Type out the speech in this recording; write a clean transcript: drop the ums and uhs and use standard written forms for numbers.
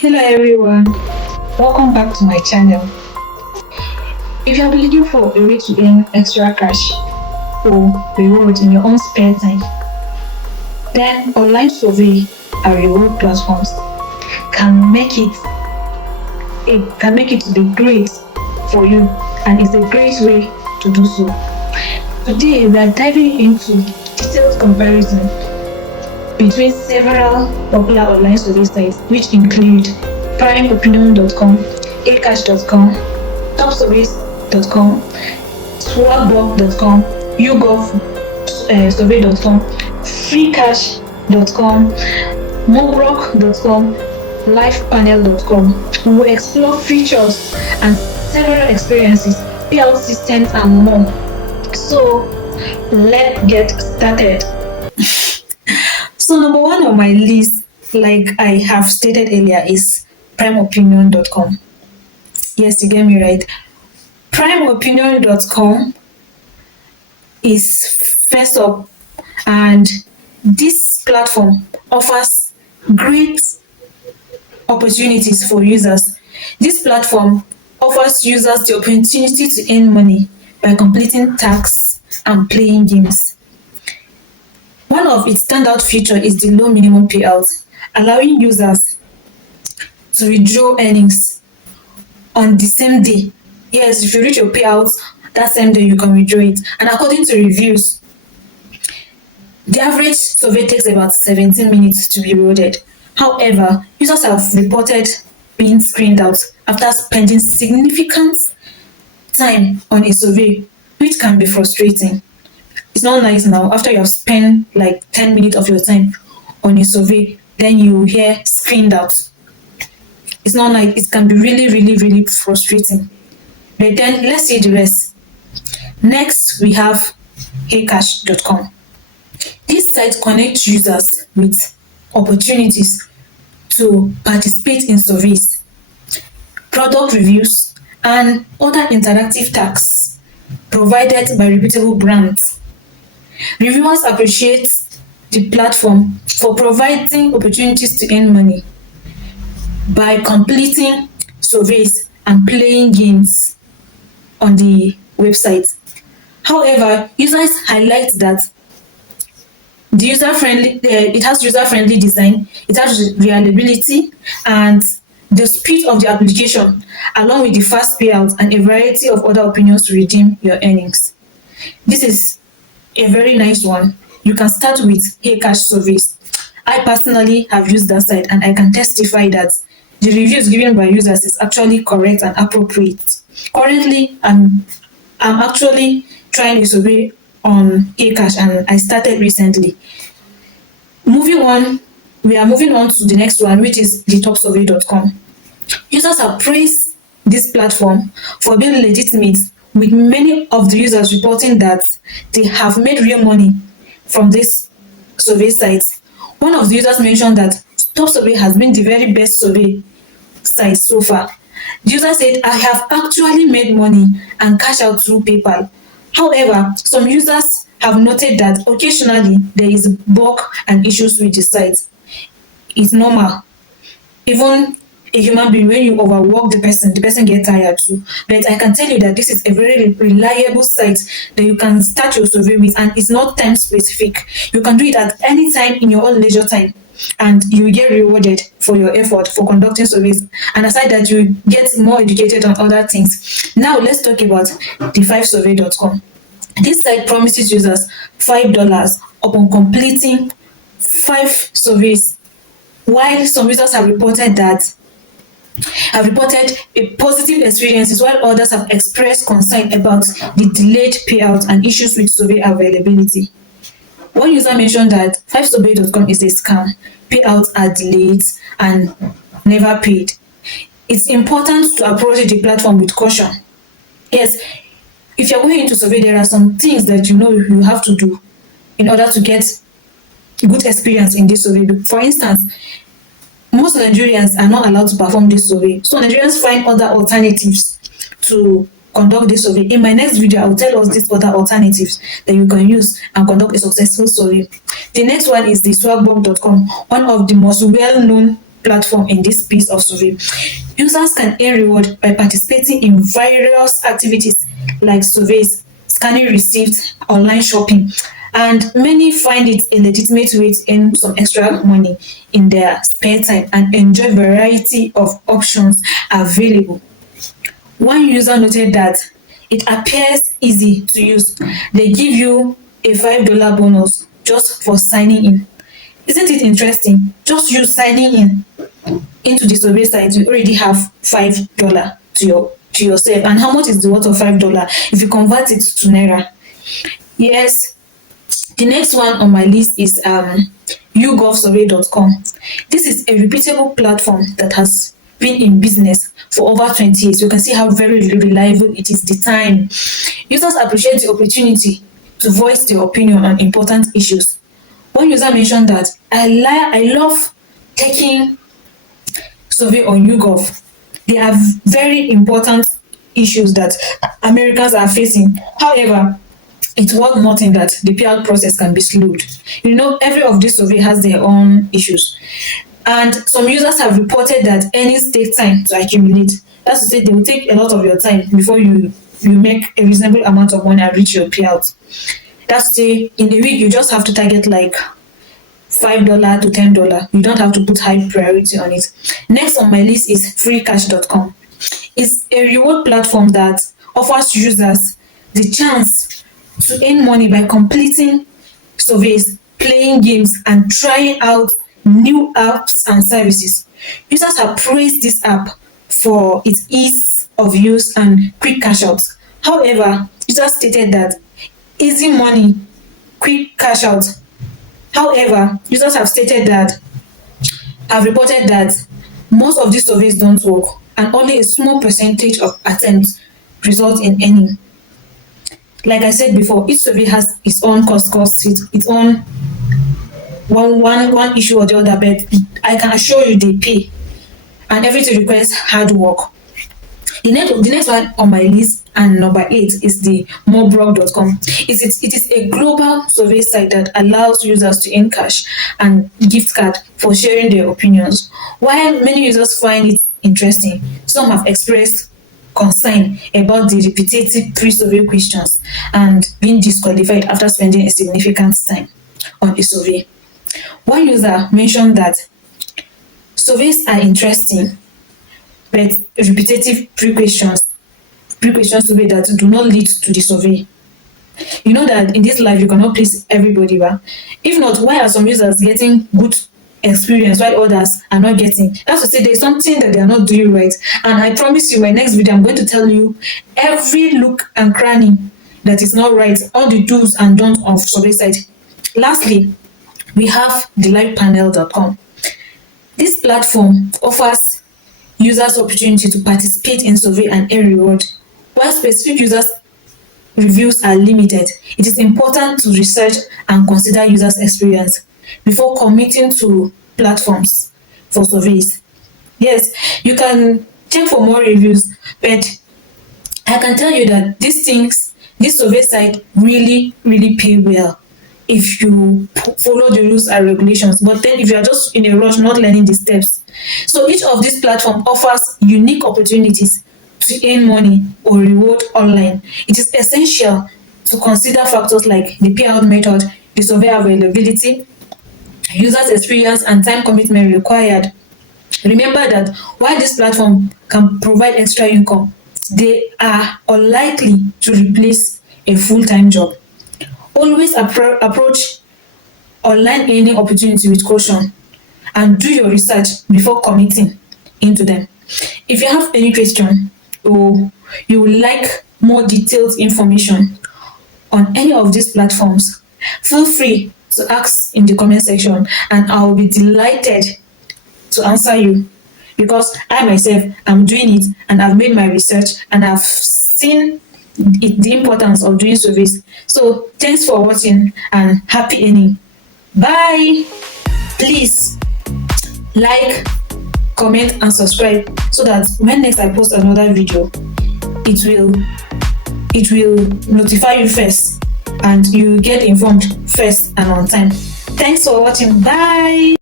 Hello everyone, welcome back to my channel. If you are looking for a way to earn extra cash or reward in your own spare time, then online survey and reward platforms can make it be great for you, and it's a great way to do so. Today we are diving into detailed comparison between several popular online survey sites, which include PrimeOpinion.com, acash.com, topsurveys.com, Swagbucks.com, YouGov survey.com, freecash.com, mobrock.com, lifepanel.com. We will explore features and several experiences, payout systems, and more. So let's get started. So number one on my list, like I have stated earlier, is PrimeOpinion.com. Yes, you get me right. PrimeOpinion.com is first up, and this platform offers great opportunities for users. This platform offers users the opportunity to earn money by completing tasks and playing games. One of its standout features is the low minimum payout, allowing users to withdraw earnings on the same day. Yes, if you reach your payout that same day, you can withdraw it. And according to reviews, the average survey takes about 17 minutes to be loaded. However, users have reported being screened out after spending significant time on a survey, which can be frustrating. It's not nice now, after you have spent like 10 minutes of your time on a survey, then you hear screened out. It's not nice. It can be really frustrating. But then let's see the rest. Next, we have acash.com. This site connects users with opportunities to participate in surveys, product reviews, and other interactive tasks provided by reputable brands. Reviewers appreciate the platform for providing opportunities to earn money by completing surveys and playing games on the website. However, users highlight that it has user-friendly design, it has reliability, and the speed of the application, along with the fast payout and a variety of other opinions to redeem your earnings. This is a very nice one. You can start with acash surveys. I personally have used that site, and I can testify that the reviews given by users is actually correct and appropriate. Currently, I'm actually trying a survey on acash, and I started recently. We are moving on to the next one, which is the topsurvey.com. Users have praised this platform for being legitimate, with many of the users reporting that they have made real money from this survey site. One of the users mentioned that Top Survey has been the very best survey site so far. The user said, I have actually made money and cash out through PayPal. However, some users have noted that occasionally there is bug and issues with the site. It's normal. Even a human being, when you overwork the person gets tired too. But I can tell you that this is a very reliable site that you can start your survey with, and it's not time specific. You can do it at any time in your own leisure time, and you get rewarded for your effort for conducting surveys. And aside that, you get more educated on other things. Now let's talk about the 5survey.com. This site promises users $5 upon completing 5 surveys, while some users have reported a positive experiences, while others have expressed concern about the delayed payout and issues with survey availability. One user mentioned that 5survey.com is a scam. Payouts are delayed and never paid. It's important to approach the platform with caution. Yes, if you're going into survey, there are some things that you have to do in order to get good experience in this survey. For instance, most Nigerians are not allowed to perform this survey. So Nigerians find other alternatives to conduct this survey. In my next video, I will tell us these other alternatives that you can use and conduct a successful survey. The next one is the swagbucks.com, one of the most well-known platform in this piece of survey. Users can earn reward by participating in various activities like surveys, scanning receipts, online shopping, and many find it a legitimate way to earn some extra money in their spare time and enjoy variety of options available. One user noted that it appears easy to use. They give you a $5 bonus just for signing in. Isn't it interesting? Just you signing in into the survey site, you already have $5 to yourself. And how much is the worth of $5 if you convert it to naira? Yes. The next one on my list is YouGovSurvey.com. This is a reputable platform that has been in business for over 20 years. You can see how very reliable it is. The time users appreciate the opportunity to voice their opinion on important issues. One user mentioned that I love taking survey on YouGov. They are very important issues that Americans are facing. However, it's worth noting that the payout process can be slowed. Every of these survey has their own issues. And some users have reported that earnings take time to accumulate. That's to say, they will take a lot of your time before you make a reasonable amount of money and reach your payout. That's to say, in the week, you just have to target like $5 to $10. You don't have to put high priority on it. Next on my list is freecash.com. It's a reward platform that offers users the chance to earn money by completing surveys, playing games, and trying out new apps and services. Users have praised this app for its ease of use and quick cash outs. However, users stated that easy money, quick cash out. However, users have reported that most of these surveys don't work and only a small percentage of attempts result in earning. Like I said before, each survey has its own cost, its own one issue or the other, but I can assure you they pay, and everything requires hard work. The next one on my list, and number 8, is the moreblog.com. It is a global survey site that allows users to earn cash and gift card for sharing their opinions. While many users find it interesting, some have expressed concern about the repetitive pre-survey questions and being disqualified after spending a significant time on a survey. One user mentioned that surveys are interesting, but repetitive pre-questions survey that do not lead to the survey. You know that in this life you cannot please everybody, but if not, why are some users getting good experience while others are not getting? That's to say, there's something that they are not doing right. And I promise you, my next video, I'm going to tell you every look and cranny that is not right, all the do's and don'ts of survey site. Lastly, we have thelifepanel.com. This platform offers users opportunity to participate in survey and earn reward. While specific users reviews are limited, it is important to research and consider users' experience before committing to platforms for surveys. Yes, you can check for more reviews, but I can tell you that this survey site really pay well if you follow the rules and regulations. But then if you are just in a rush, not learning the steps. So each of these platforms offers unique opportunities to earn money or reward online. It is essential to consider factors like the payout method, the survey availability, users' experience, and time commitment required. Remember that while this platform can provide extra income, they are unlikely to replace a full-time job. Always approach online earning opportunity with caution and do your research before committing into them. If you have any question or you would like more detailed information on any of these platforms, feel free to ask in the comment section and I will be delighted to answer you, because I myself am doing it and I've made my research and I've seen the importance of doing surveys. So thanks for watching and happy earning. Bye. Please like, comment and subscribe so that when next I post another video, it will notify you first and you get informed first and on time. Thanks for watching. Bye.